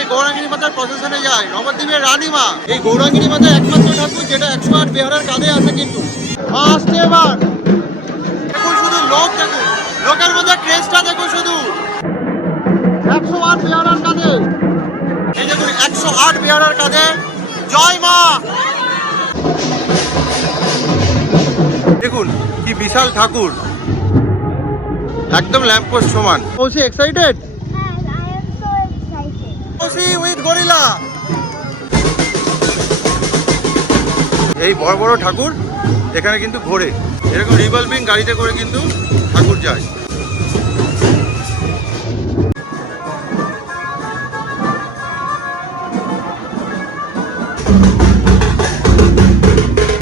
এই গৌরাঙ্গিনী মাতার প্রসেশনে যায়। নবদ্বীপের রানীমা এই গৌরাঙ্গিনী মাতা একমাত্র ঠাকুর যেটা একশো আট বিহারের কাঁধে আছে কিন্তু। আসছে এবার। দেখুন শুধু লোক, দেখুন। লোকের মধ্যে ক্রেজটা দেখুন শুধু। একশো আট বিহারের কাঁধে। এই দেখুন, একশো আট বিহারের কাঁধে। জয় মা! দেখুন, কি বিশাল ঠাকুর। একদম ল্যাম্পোস্ট সমান। Excited I am so excited. With gorilla এই বড় বড় ঠাকুর এখানে কিন্তু ঘোরে। এরকম রিভলভিং গাড়িতে করে কিন্তু ঠাকুর যায়।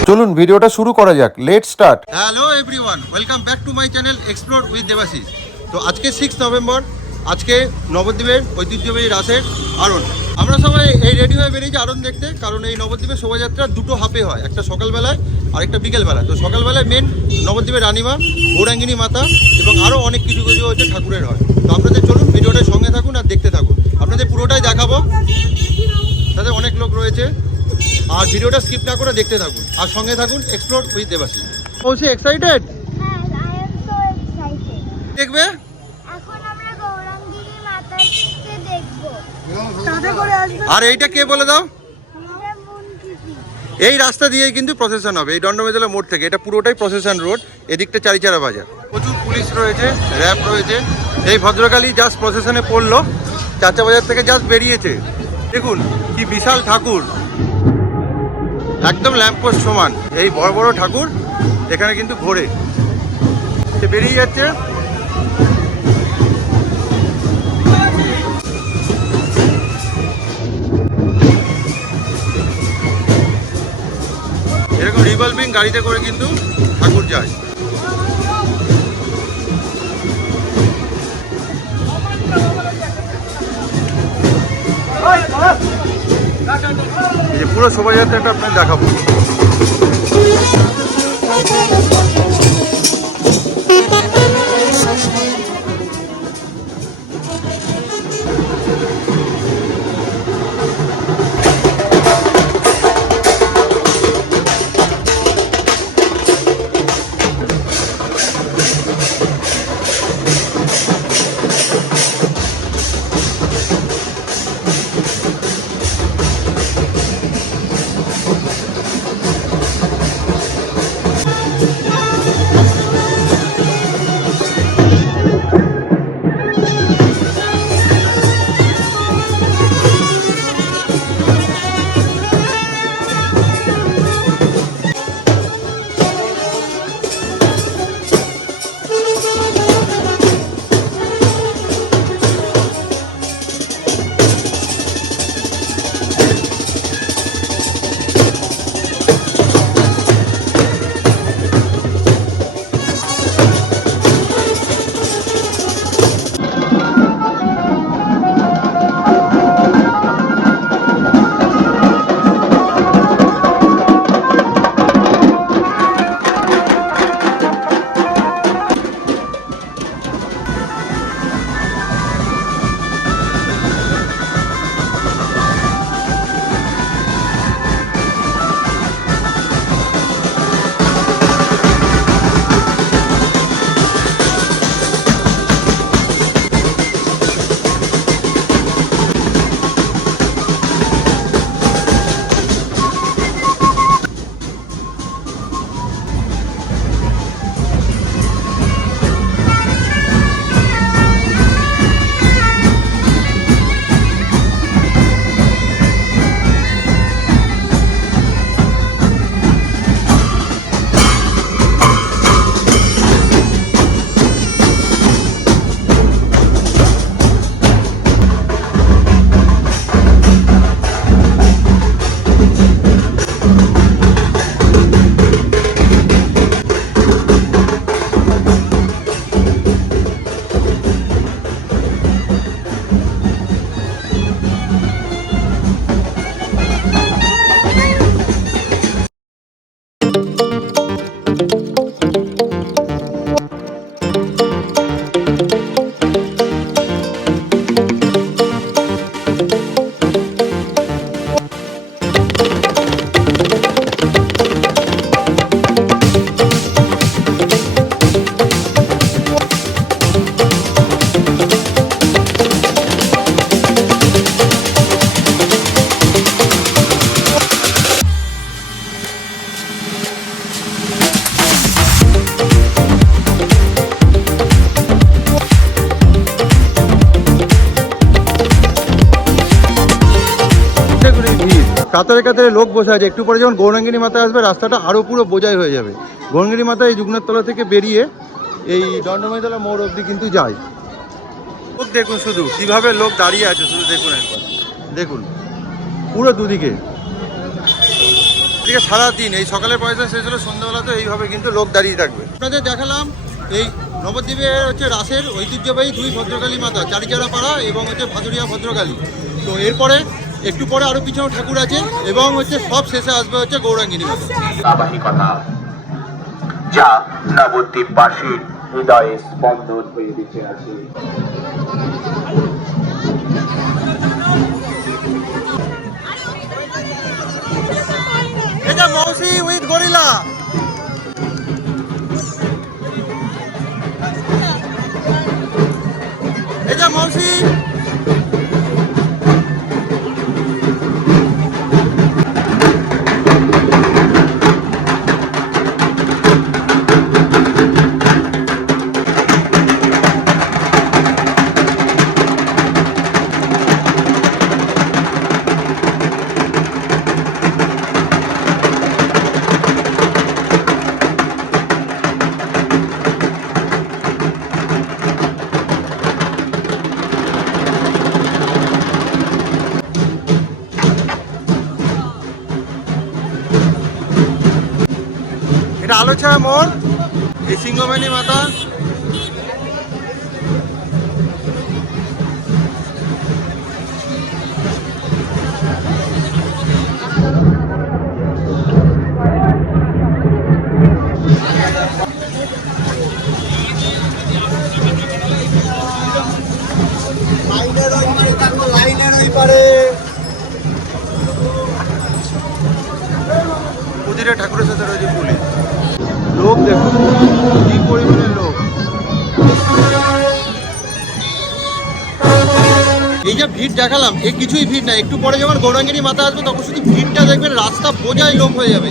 চলুন ভিডিওটা শুরু করা যাক। Let start hello everyone welcome back to my channel explore with Debashis তো আজকে সিক্স নভেম্বর আজকে নবদ্বীপের ঐতিহ্যবাহী রাসের আরণ। আমরা সবাই এই রেডি হয়ে বেরিয়েছি আরণ দেখতে কারণ এই নবদ্বীপের শোভাযাত্রা দুটো হাফে হয় একটা সকালবেলায় আর একটা বিকেলবেলায়। তো সকালবেলায় মেন নবদ্বীপের রানীমা গৌরাঙ্গিনী মাতা এবং আরও অনেক কিছু কিছু হচ্ছে ঠাকুরের হয়। তো আপনাদের চলুন ভিডিওটার সঙ্গে থাকুন আর দেখতে থাকুন। আপনাদের পুরোটাই দেখাবো। তাতে অনেক লোক রয়েছে। আর ভিডিওটা স্কিপ না করে দেখতে থাকুন। আর সঙ্গে থাকুন এক্সপ্লোর উইথ দেবাশিস। ও সে এক্সাইটেড. দেখবে এখন আমরা গৌরাঙ্গিনী মাতাকে দেখব সাথে করে আসবে আর এইটা কে বলে দাও? এই রাস্তা দিয়ে কিন্তু প্রসেশন হবে এই দণ্ডমেদলা মোড় থেকে। এটা পুরোটাই প্রসেশন রোড এদিকটা চারিচারা বাজার। প্রচুর পুলিশ রয়েছে র্যাব রয়েছে। এই ভদ্রকালী জাস্ট প্রসেশনে পড়ল চারচা বাজার থেকে জাস্ট বেরিয়েছে। দেখুন কি বিশাল ঠাকুর। একদম ল্যাম্পোস্ট সমান। এই বড় বড় ঠাকুর এখানে কিন্তু ঘোরে। সে বেরিয়ে যাচ্ছে। রিভলভিং গাড়িতে করে কিন্তু ঠাকুর যায়। পুরো শোভাযাত্রাটা আপনার দেখাবো। কাতারে কাতারে লোক বসে আছে। একটু পরে যখন গৌরাঙ্গিনী মাথায় আসবে রাস্তাটা আরও পুরো বোঝাই হয়ে যাবে। গৌরাঙ্গিনী মাথায় এই যুগনাথতলা থেকে বেরিয়ে এই দণ্ডময়তলা মোড় অবধি কিন্তু যায়। লোক দেখুন শুধু কীভাবে লোক দাঁড়িয়ে আছে শুধু দেখুন একবার। দেখুন পুরো দুদিকে। এদিকে সারাদিন এই সকালের পয়সা শেষ হলে সন্ধ্যাবেলা তো এইভাবে কিন্তু লোক দাঁড়িয়ে থাকবে। আপনাদের দেখালাম এই নবদ্বীপে হচ্ছে রাসের ঐতিহ্যবাহী দুই ভদ্রকালী মাতা চারিচারা পাড়া এবং হচ্ছে ভাদুরিয়া ভদ্রকালী। তো এরপরে একটু পরে আরও পিছনে ঠাকুর আছে এবং হচ্ছে সব শেষে আসবে হচ্ছে গৌরাঙ্গিনী ধারাবাহিকতা যা নবদ্বীপবাসীর হৃদয়ে স্পন্দন হয়ে বেঁচে আছে। এটা মৌসি উইথ গরিলা। এটা মৌসি। এটা আলোচনা মোড় এই সিংহবাহিনী মাতা। ভিড় দেখালাম এ কিছুই ভিড় না একটু পরে যখন গৌরাঙ্গিনী মাথা আসবে তখন শুধু ভিড়টা দেখবেন রাস্তা বোঝাই লোক হয়ে যাবে।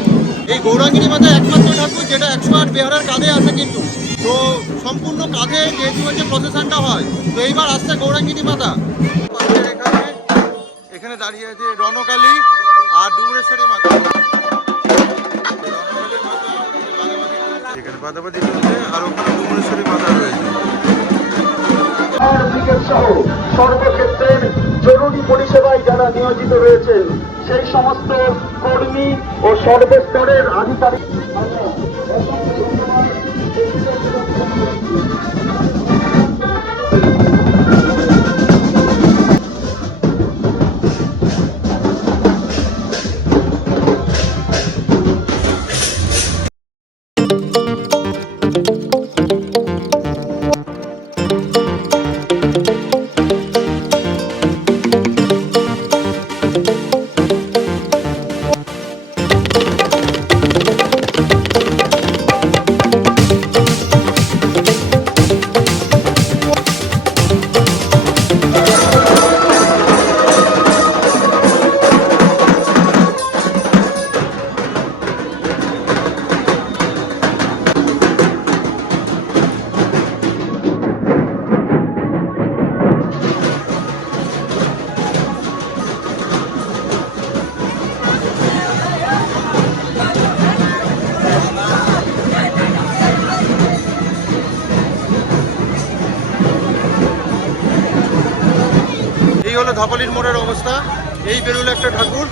এই গৌরাঙ্গিনী মাথা একমাত্র ঠাকুর যেটা একশো আট বেহারার কাঁধে আছে কিন্তু। তো সম্পূর্ণ কাঁধে যেহেতু হচ্ছে প্রসেশনটা হয় তো এইবার আসছে গৌরাঙ্গিনী পাশের এখানে দাঁড়িয়ে আছে রণকালী আর রণকালী মাতা, এখানে চলছে আর ওখানে ডুমরেশ্বরী মাতা রয়েছে। সর্বক্ষেত্রের জরুরি পরিষেবায় যারা নিয়োজিত রয়েছেন সেই সমস্ত কর্মী ও সর্বস্তরের আধিকারিক ধাপালির মোড়ের অবস্থা। এই বেরোলো একটা ঠাকুর,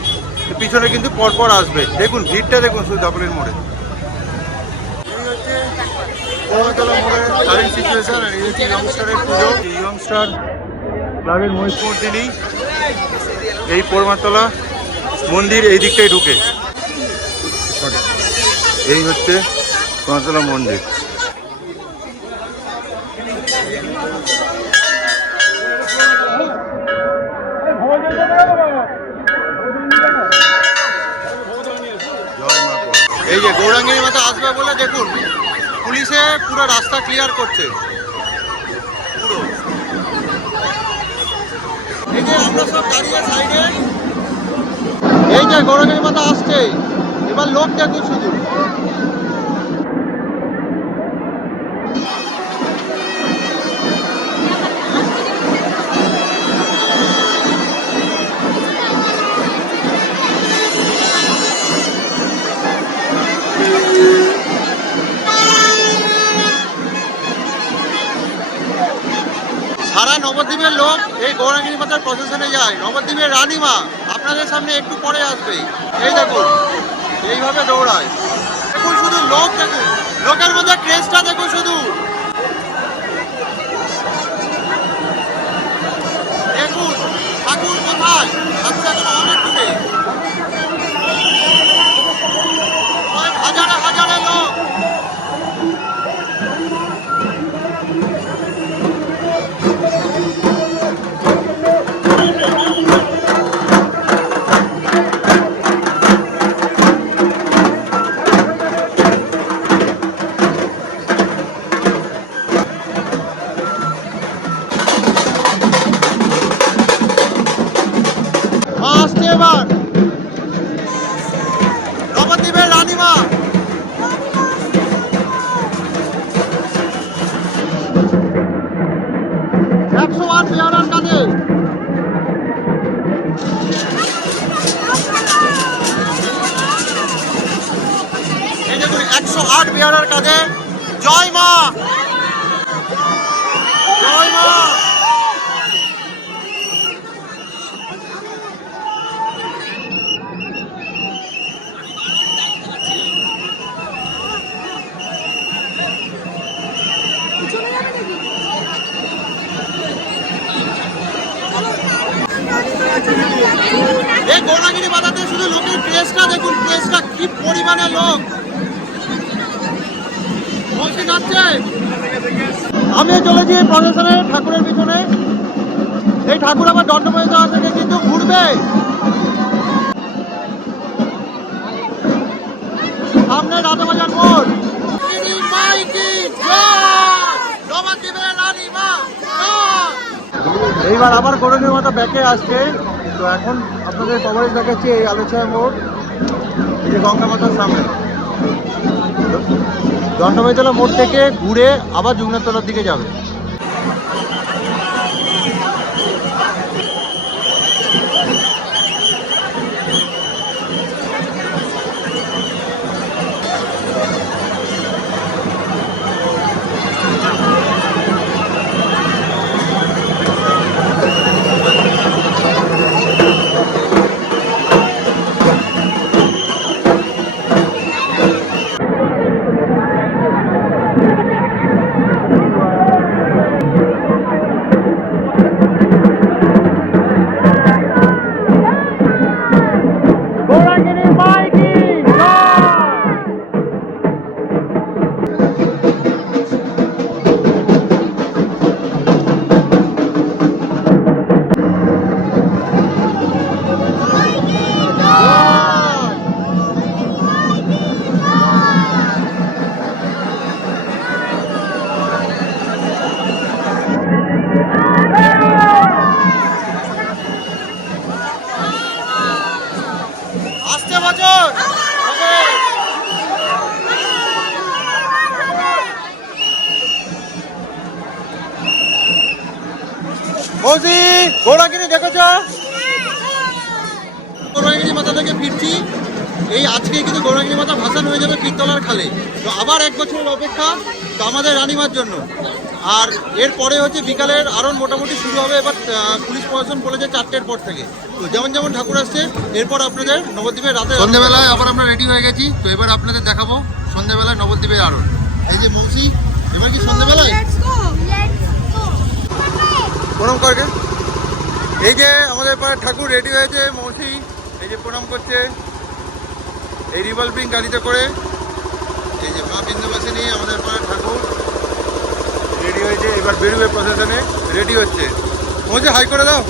পিছনে কিন্তু পরপর আসবে। দেখুন, ভিড়টা দেখুন শুধু ধাপালির মোড়ে। সিচুয়েশন এই এই পরমাতলা মন্দির এই দিকটাই ঢুকে। এই হচ্ছে পরমাতলা মন্দির। এই মাথা আসবে বলে দেখুন, পুলিশে পুরো রাস্তা ক্লিয়ার করছে। পুরো। এই যে আমরা সব দাঁড়িয়ে সাইডে এই যে গৌরাঙ্গিনী মাতা আসছে, এবার লোক দেখুন শুধু। রানী রানীমা আপনাদের সামনে একটু পরে আসবে। এই দেখুন, এইভাবে দৌড়ায়। দেখুন শুধু লোক, দেখুন। লোকের মধ্যে ক্রেজটা দেখুন শুধু। আট পেয়ারার কাঁধে জয় মা। জয় মা। এই গৌরাগিরি বাজাতে শুধু লোকের প্লেসটা দেখুন প্লেসটা কি পরিমাণে লোক। আমি চলেছি প্রশাসনের ঠাকুরের পিছনে। এই ঠাকুর আবার দণ্ডময় দেওয়া থেকে কিন্তু ঘুরবে। সামনে রাজাবাজার মোড়। এইবার আবার করণীয় মতো ব্যাকে আসছে। তো এখন আপনাদের কভারেজ দেখাচ্ছি এই আলোচনা মোড়। এই যে গঙ্গা মাতার সামনে। দণ্ডময়তলা মোড় থেকে ঘুরে আবার যুগনাথতলার দিকে যাবে। এই আজকে কিন্তু গৌরাগিরি মাথা ভাসান হয়ে যাবে পিত্তলার খালে। তো আবার এক বছরের অপেক্ষা তো আমাদের রানিমার জন্য। আর এরপরে হচ্ছে বিকালের আরও মোটামুটি শুরু হবে এবার পুলিশ প্রশাসন বলেছে চারটের পর থেকে। তো যেমন যেমন ঠাকুর আসছে এরপর আপনাদের নবদ্বীপের রাতে সন্ধ্যেবেলায় আবার আমরা রেডি হয়ে গেছি তো এবার আপনাদের দেখাবো সন্ধ্যেবেলায় নবদ্বীপের আরও এই যে মৌসি এবার কি সন্ধ্যেবেলায়? প্রণাম করবে এই যে আমাদের পাড়ার ঠাকুর রেডি হয়েছে মৌসি এই যে প্রণাম করছে। এই রিভলভিং গাড়িতে করে এই যে মা বিন্দুবাসিনী আমাদের পাড়ার ঠাকুর রেডি হয়েছে। এবার বেরোবে প্রশাসনে রেডি হচ্ছে। পৌঁছে হাই করে দাও।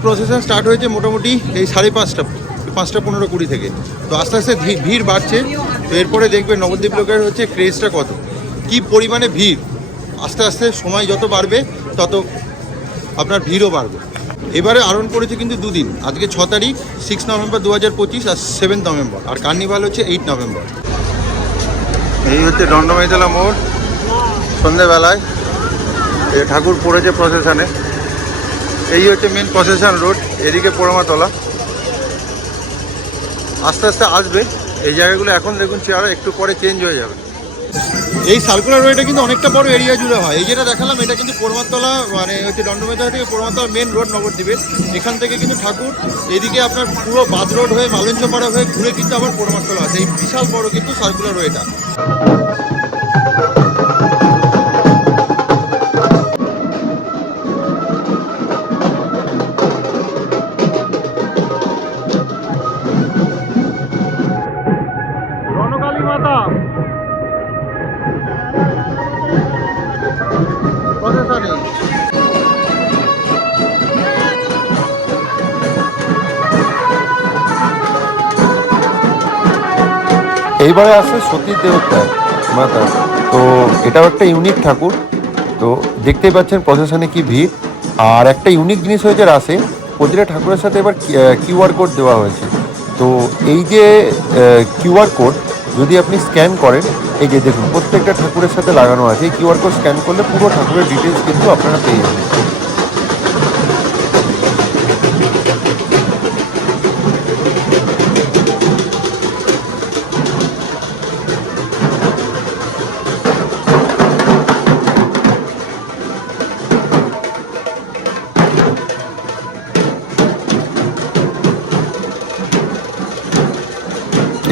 এই প্রসেসন স্টার্ট হয়েছে মোটামুটি এই সাড়ে পাঁচটা পাঁচটা পনেরো কুড়ি থেকে। তো আস্তে আস্তে ভিড় বাড়ছে। তো এরপরে দেখবে নবদ্বীপ লোকের হচ্ছে ক্রেজটা কত? কি পরিমাণে ভিড়? আস্তে আস্তে সময় যত বাড়বে, তত আপনার ভিড়ও বাড়বে। এবারে আরণ পড়েছে কিন্তু দুদিন। আজকে ছ তারিখ সিক্স নভেম্বর দু হাজার পঁচিশ আর সেভেন্থ নভেম্বর। আর কার্নিভাল হচ্ছে এইট নভেম্বর। এই হচ্ছে দণ্ডমাইতলা মোড়। সন্ধেবেলায়, এই ঠাকুর পড়েছে প্রসেশনে এই হচ্ছে মেন প্রসেশন রোড এদিকে পোড়ামাতলা। আস্তে আস্তে আসবে। এই জায়গাগুলো এখন দেখুন চেহারা, একটু পরে চেঞ্জ হয়ে যাবে। এই সার্কুলার রোডটা কিন্তু অনেকটা বড় এরিয়া জুড়ে হয়। এই যেটা দেখালাম, এটা কিন্তু পোড়মাতলা মানে হচ্ছে দণ্ডমেতলা থেকে পোড়মাতলা মেন রোড নবদ্বীপের এখান থেকে কিন্তু ঠাকুর, এদিকে আপনার পুরো বাদ রোড হয়ে, মালঞ্চপাড়া হয়ে ঘুরে কিন্তু আবার পোড়মাতলা আছে। এই বিশাল বড় কিন্তু সার্কুলার ওয়েটা এইবারে আসে সতী দেবতা মাতা। তো এটাও একটা ইউনিক ঠাকুর। তো দেখতেই পাচ্ছেন প্রসেশনে কি ভিড়। আর একটা ইউনিক জিনিস হয়েছে রাসে প্রতিটা ঠাকুরের সাথে এবার কিউআর কোড দেওয়া হয়েছে। তো এই যে কিউআর কোড যদি আপনি স্ক্যান করেন, এই যে দেখুন, প্রত্যেকটা ঠাকুরের সাথে লাগানো আছে। এই কিউআর কোড স্ক্যান করলে পুরো ঠাকুরের ডিটেলস কিন্তু আপনারা পেয়ে যাবেন।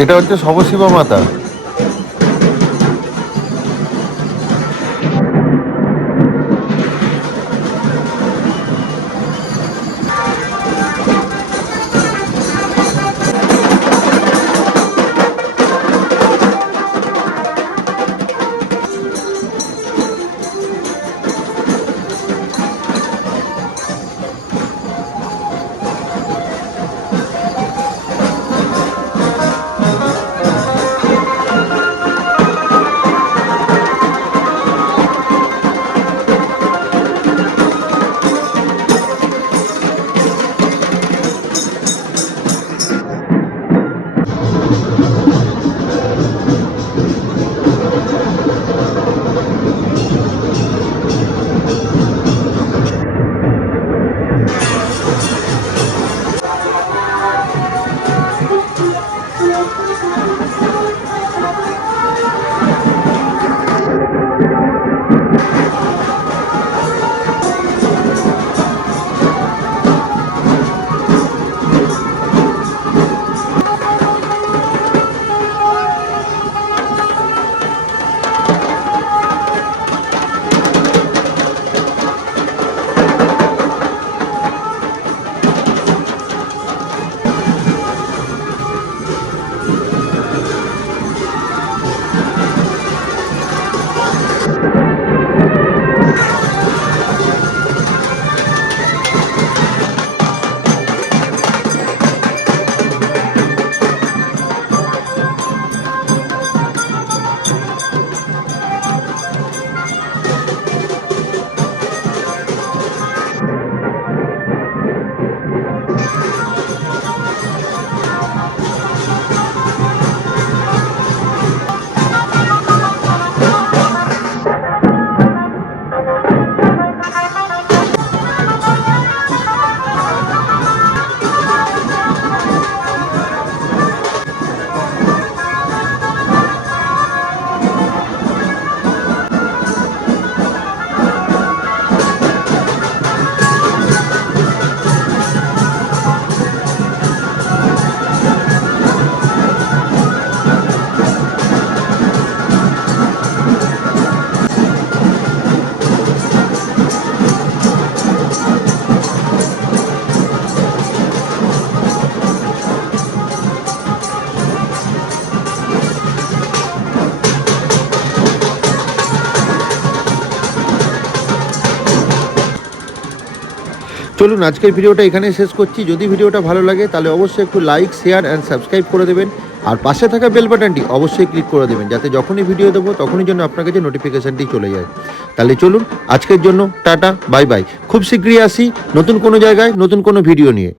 এটা হচ্ছে শবশিবা মাতা। চলুন আজকের ভিডিওটা এখানে শেষ করছি। যদি ভিডিওটা ভালো লাগে, তাহলে অবশ্যই একটু লাইক শেয়ার অ্যান্ড সাবস্ক্রাইব করে দেবেন। আর পাশে থাকা বেল বাটনটি অবশ্যই ক্লিক করে দেবেন, যাতে যখনই ভিডিও দেবো, তখনই জন্য আপনার কাছে নোটিফিকেশানটি চলে যায়। তাহলে চলুন, আজকের জন্য টাটা বাই বাই খুব শীঘ্রই আসি নতুন কোনো জায়গায়, নতুন কোনো ভিডিও নিয়ে।